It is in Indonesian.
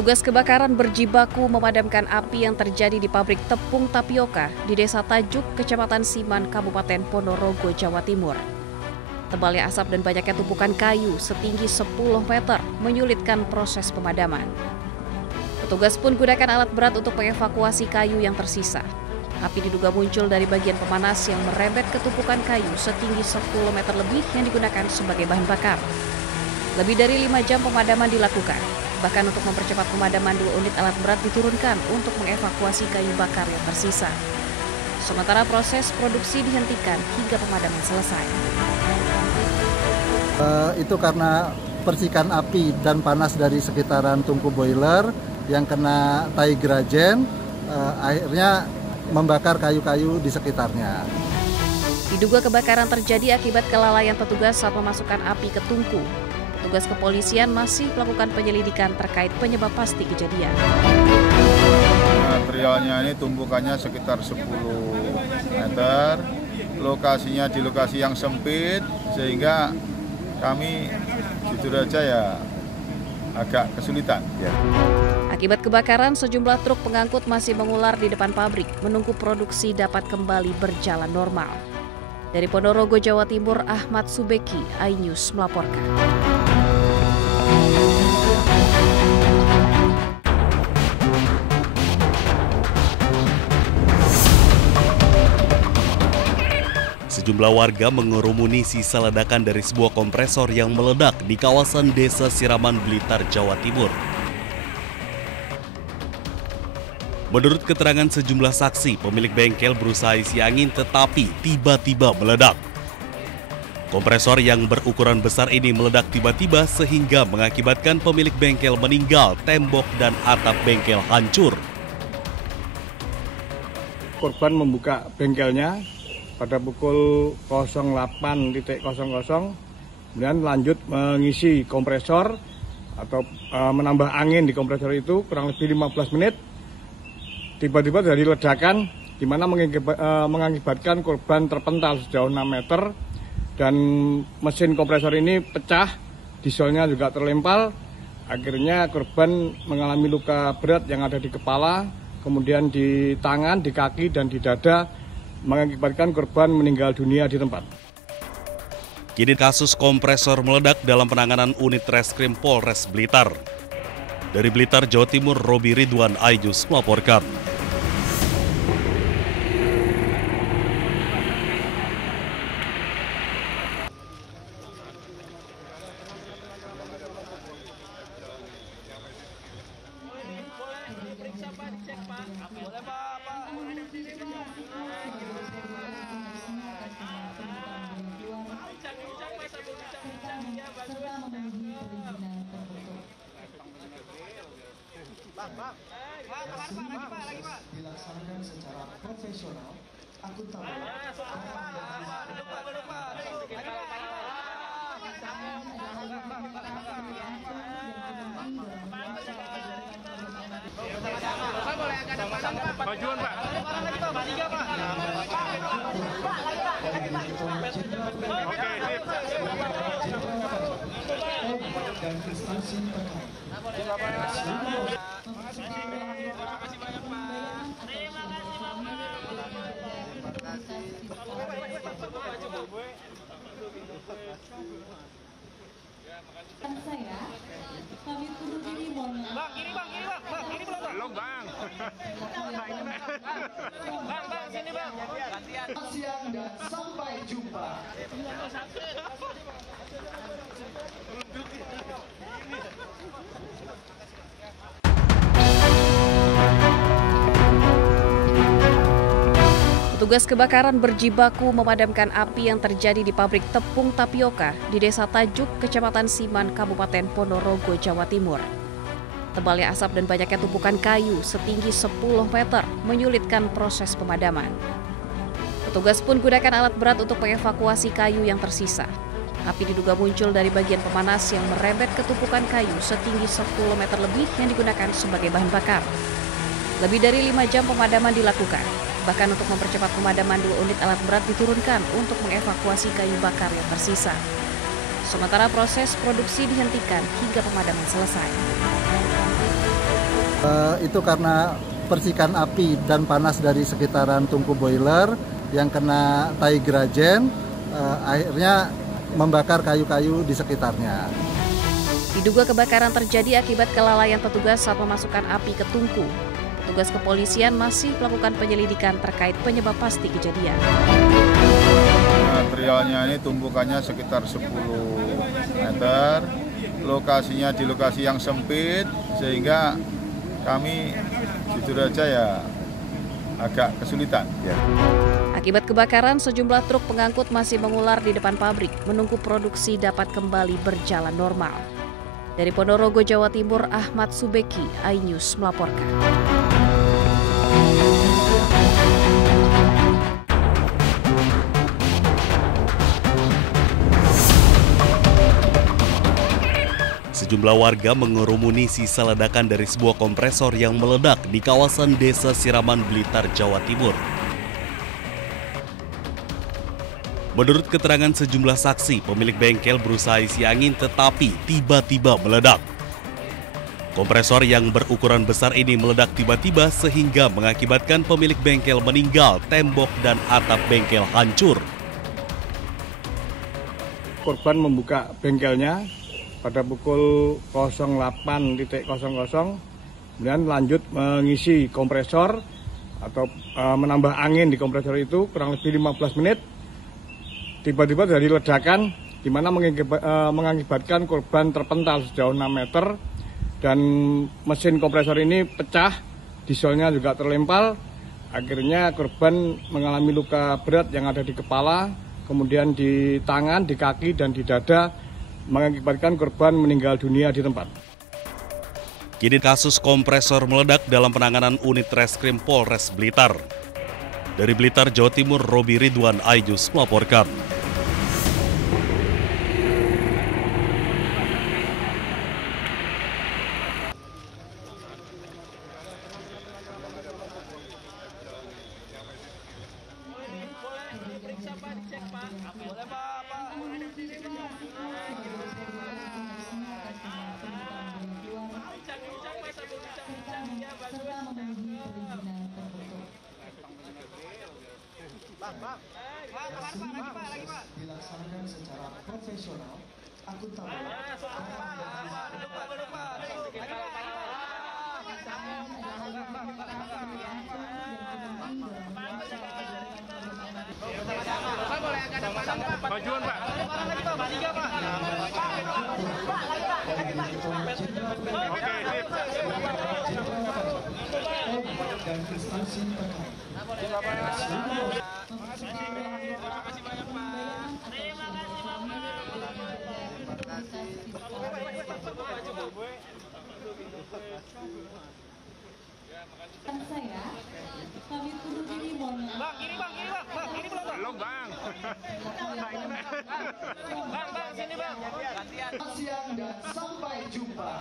Petugas kebakaran berjibaku memadamkan api yang terjadi di pabrik tepung tapioka di Desa Tajuk, Kecamatan Siman, Kabupaten Ponorogo, Jawa Timur. Tebalnya asap dan banyaknya tumpukan kayu setinggi 10 meter menyulitkan proses pemadaman. Petugas pun gunakan alat berat untuk mengevakuasi kayu yang tersisa. Api diduga muncul dari bagian pemanas yang merembet ke tumpukan kayu setinggi 10 meter lebih yang digunakan sebagai bahan bakar. Lebih dari 5 jam pemadaman dilakukan. Bahkan untuk mempercepat pemadaman, 2 unit alat berat diturunkan untuk mengevakuasi kayu bakar yang tersisa. Sementara proses produksi dihentikan hingga pemadaman selesai. Itu karena percikan api dan panas dari sekitaran tungku boiler yang kena tai grajen, akhirnya membakar kayu-kayu di sekitarnya. Diduga kebakaran terjadi akibat kelalaian petugas saat memasukkan api ke tungku. Petugas kepolisian masih melakukan penyelidikan terkait penyebab pasti kejadian. Materialnya ini tumpukannya sekitar 10 meter, lokasinya di lokasi yang sempit, sehingga kami jujur aja ya agak kesulitan. Akibat kebakaran, sejumlah truk pengangkut masih mengular di depan pabrik, menunggu produksi dapat kembali berjalan normal. Dari Ponorogo, Jawa Timur, Ahmad Subeki, iNews melaporkan. Sejumlah warga mengerumuni sisa ledakan dari sebuah kompresor yang meledak di kawasan Desa Siraman, Blitar, Jawa Timur. Menurut keterangan sejumlah saksi, pemilik bengkel berusaha isi angin tetapi tiba-tiba meledak. Kompresor yang berukuran besar ini meledak tiba-tiba sehingga mengakibatkan pemilik bengkel meninggal, tembok dan atap bengkel hancur. Korban membuka bengkelnya pada pukul 08.00, kemudian lanjut mengisi kompresor atau menambah angin di kompresor itu kurang lebih 15 menit. Tiba-tiba dari ledakan di mana mengakibatkan korban terpental sejauh 6 meter dan mesin kompresor ini pecah, dieselnya juga terlempar. Akhirnya korban mengalami luka berat yang ada di kepala, kemudian di tangan, di kaki, dan di dada, mengakibatkan korban meninggal dunia di tempat. Kini kasus kompresor meledak dalam penanganan unit Reskrim Polres Blitar. Dari Blitar, Jawa Timur, Robi Ridwan, iNews melaporkan. Dilaksanakan secara profesional, akuntabel. Majuan, Pak. Dan instansi terkait. Saya, kami turun ini mohon maaf. Bang, ini bang, ini belum bang. Bang, sini bang. Siang dan sampai jumpa. Petugas kebakaran berjibaku memadamkan api yang terjadi di pabrik tepung tapioka di Desa Tajuk, Kecamatan Siman, Kabupaten Ponorogo, Jawa Timur. Tebalnya asap dan banyaknya tumpukan kayu setinggi 10 meter menyulitkan proses pemadaman. Petugas pun gunakan alat berat untuk mengevakuasi kayu yang tersisa. Api diduga muncul dari bagian pemanas yang merembet ke tumpukan kayu setinggi 10 meter lebih yang digunakan sebagai bahan bakar. Lebih dari 5 jam pemadaman dilakukan. Bahkan untuk mempercepat pemadaman, 2 unit alat berat diturunkan untuk mengevakuasi kayu bakar yang tersisa. Sementara proses produksi dihentikan hingga pemadaman selesai. Itu karena percikan api dan panas dari sekitaran tungku boiler yang kena tai grajen, akhirnya membakar kayu-kayu di sekitarnya. Diduga kebakaran terjadi akibat kelalaian petugas saat memasukkan api ke tungku. Petugas kepolisian masih melakukan penyelidikan terkait penyebab pasti kejadian. Materialnya ini tumpukannya sekitar 10 meter, lokasinya di lokasi yang sempit, sehingga kami jujur aja ya agak kesulitan. Akibat kebakaran, sejumlah truk pengangkut masih mengular di depan pabrik, menunggu produksi dapat kembali berjalan normal. Dari Ponorogo, Jawa Timur, Ahmad Subeki, iNews melaporkan. Sejumlah warga mengerumuni sisa ledakan dari sebuah kompresor yang meledak di kawasan Desa Siraman, Blitar, Jawa Timur. Menurut keterangan sejumlah saksi, pemilik bengkel berusaha isi angin tetapi tiba-tiba meledak. Kompresor yang berukuran besar ini meledak tiba-tiba sehingga mengakibatkan pemilik bengkel meninggal, tembok dan atap bengkel hancur. Korban membuka bengkelnya pada pukul 08.00, kemudian lanjut mengisi kompresor atau menambah angin di kompresor itu kurang lebih 15 menit. Tiba-tiba dari ledakan di mana mengakibatkan korban terpental sejauh 6 meter dan mesin kompresor ini pecah, dieselnya juga terlempar. Akhirnya korban mengalami luka berat yang ada di kepala, kemudian di tangan, di kaki dan di dada, mengakibatkan korban meninggal dunia di tempat. Kini kasus kompresor meledak dalam penanganan unit Reskrim Polres Blitar. Dari Blitar, Jawa Timur, Robi Ridwan, iNews melaporkan. Dilaksanakan secara profesional, akuntabel. Majuan Pak. Tiga Pak. Dan instansi terkait. Saya, kami turun diri mohon maaf. Bang, ini Bang. Ini belum Bang. Bang, sini Bang. Gantian. Siang dan sampai jumpa.